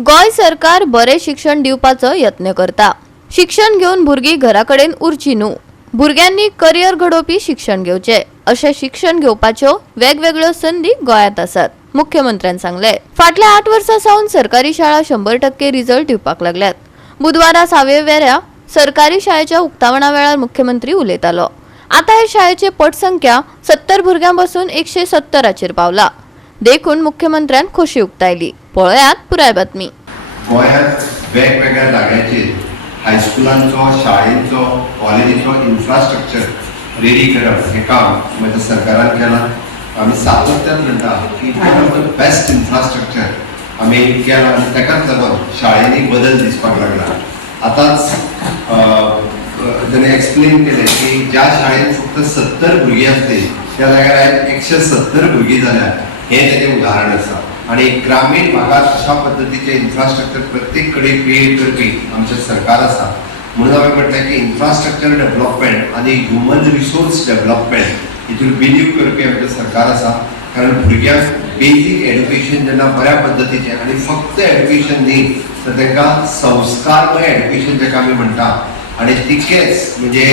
गोय सरकार बरे शिक्षण दिवपाचो यत्न करता। शिक्षण घेवन भुरगीं घराकडेन उरची न्हू, भुरग्यांनी करियर घडोवपी शिक्षण घेवचे। अशें शिक्षण घेवपाच्यो वेगवेगळ्यो संधी गोंयांत आसात, मुख्यमंत्र्यान सांगले। फाटल्या 8 वर्सां सावन सरकारी शाळा 100% रिजल्ट दिवपाक लागल्यात। बुधवारा 6व्या वेऱ्या सरकारी शाळेच्या उक्तावणा वेळार मुख्यमंत्री उलयतालो। आता हे शाळेची पटसंख्या 70 भुरग्यांपासून 170 पावला। देखून मुख्यमंत्र्यान खोशी उक्तायली। पळयात पुराय बातमी। गोंयांत वेगवेगळ्या जाग्यांचेर हायस्कुलांचो, शाळेंचो, कॉलेजीचो इन्फ्रास्ट्रक्चर रेडी करप हें काम म्हज्या सरकारान केलां। आमी सातत्यान म्हणटा की बेस्ट इन्फ्रास्ट्रक्चर आमी केलां आनी तेकाच लागून शाळेंनी बदल दिसपाक लागला। आतांच ताणें एक्सप्लेन केलें की ज्या शाळेंत फक्त 70 भुरगीं आसली त्या जाग्यार आयज 170 भुरगीं जाल्यात, हें तेजें उदाहरण आसा। आणि ग्रामीण भागात अशा पद्धतीचे इन्फ्रास्ट्रक्चर प्रत्येक कडेन क्रिएट करपी आमचें सरकार आसा। म्हणून हांवें म्हटलें की इन्फ्रास्ट्रक्चर डेव्हलपमेंट आनी ह्युमन रिसोर्स डेव्हलपमेंट हितून बिलीव करपी आमचें सरकार आसा। कारण भुरग्यांक बेजीक एड्युकेशन जेन्ना बऱ्या पद्धतीचें आनी फक्त एड्युकेशन न्ही तर तांकां संस्कारमय एड्युकेशन जेका आमी म्हणटा आनी तितकेंच म्हणजे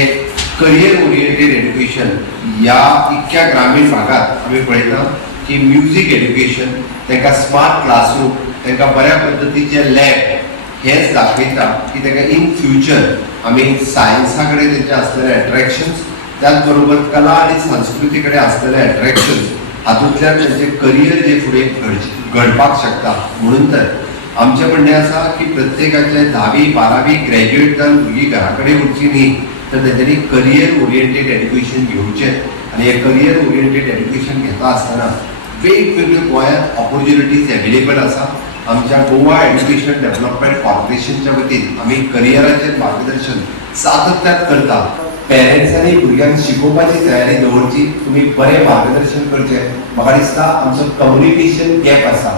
करियर ओरिएंटेड एड्युकेशन ह्या इतक्या ग्रामीण भागात आमी पळयता की म्युजीक एड्युकेशन, तांकां स्मार्ट क्लासरूम, तांकां बऱ्या पद्धतीचे लॅब हेच दाखयता की तांकां इन फ्युचर आमी सायन्सा कडेन तेंचे आसलेले एट्रॅक्शन्स, त्याच बरोबर कला आनी संस्कृती कडेन आसलेले एट्रॅक्शन्स हातूंतल्यान तेंचें करियर जे फुडें घडपाक शकता। म्हणून तर आमचें म्हणणें आसा की प्रत्येकाचे 10वी 12वी ग्रॅज्युएट जावन भुरगीं घरा कडेन उरचीं न्ही तर तेंच्यांनी करियर ओरिएंटेड एड्युकेशन घेवचें। आनी हें करियर ओरिएंटेड एड्युकेशन घेता आसतना वेगवेगळ्यो गोंयांत ऑपॉर्च्युनिटीज एवेलेबल आसा। आमच्या गोवा एड्युकेशन डेव्हलपमेंट कॉर्पोरेशनच्या वतीन आमी करियराचेर मार्गदर्शन सातत्यान करता। पेरंट्सांनी भुरग्यांक शिकोवपाची तयारी दवरची, तुमी बरें मार्गदर्शन करचें। म्हाका दिसता आमचो कम्युनिकेशन गॅप आसा,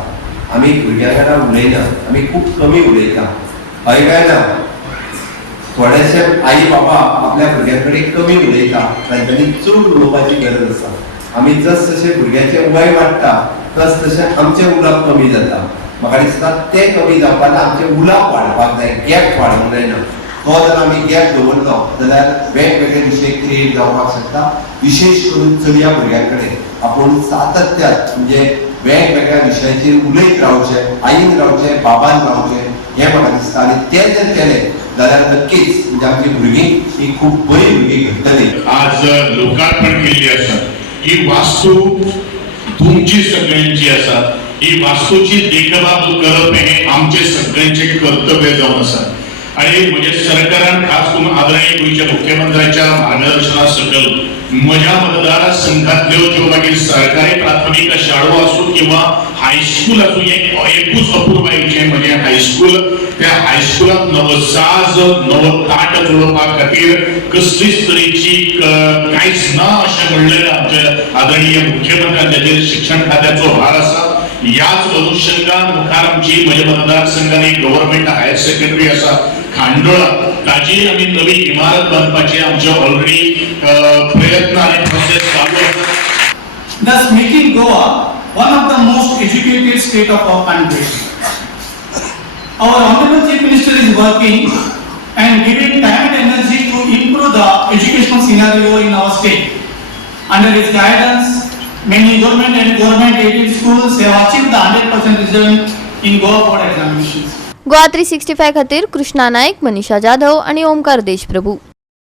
आमी भुरग्यां वांगडा उलयना, आमी खूब कमी उलयता। हय काय ना? थोडेशे आई बाबा आपल्या भुरग्यां कडेन कमी उलयता, तांच्यांनी चड उलोवपाची गरज आसा। आमी जस जशे भुरग्याचें वय वाडटा तस तशें आमचें उलोवप कमी जाता। म्हाका दिसता तें कमी जावपाक आमचें उलोवप वाडपाक जाय, गॅप वाडोवंक जायना। तो जर आमी गॅप दवरलो जाल्यार वेगवेगळे विशय क्रिएट जावपाक शकता। विशेष करून चलया भुरग्यां कडेन आपूण सातत्यान म्हणजे वेगवेगळ्या विशयाचेर उलयत रावचें, आईन रावचें, बाबान रावचें हें म्हाका दिसता। आनी तें जर केलें जाल्यार नक्कीच म्हणजे आमची भुरगीं ही खूब बरी भुरगीं घडटली। आज लोकार्पण केल्ली आसा ही वास्तू तुमची सगळ्यांची आसा। ही वास्तूची देखभाल करप हे आमचे सगळ्यांचे कर्तव्य जावन आसा। आणि म्हणजे सरकारान खास करून आदरणीय गोंयच्या मुख्यमंत्र्याच्या मार्गदर्शना सकल म्हज्या मतदारसंघातल्यो ज्यो मागीर सरकारी प्राथमीक शाळो आसूं किंवा हायस्कूल आसूं एकूच अपूर्वायेचें म्हणजे हायस्कूल, त्या हायस्कुलांत नवसाज नवताट जोडोवपा खातीर कसलीच तरेची कांयच ना अशें म्हणलें आमच्या आदरणीय मुख्यमंत्र्यान ताचेर शिक्षण खात्याचो भार आसा। याच अनुषंगान मुखार आमची म्हज्या मतदारसंघांनी गव्हर्नमेंट हायर सेकंडरी आसा खांडोळा, ताची आमी नवी इमारत बांदपाचे आमचे ऑलरेडी प्रयत्न आनी प्रोसेस चालू आसा। Thus making Goa one of the most educated state of our country. Our Honorable Chief Minister is working and giving time and energy to improve the educational scenario in our state. Under his guidance, many government and government-aided schools have achieved the 100% result in Goa board examinations. Goa 365 खातीर कृष्णा नायक, मनीषा जाधव आणि ओमकार देशप्रभू।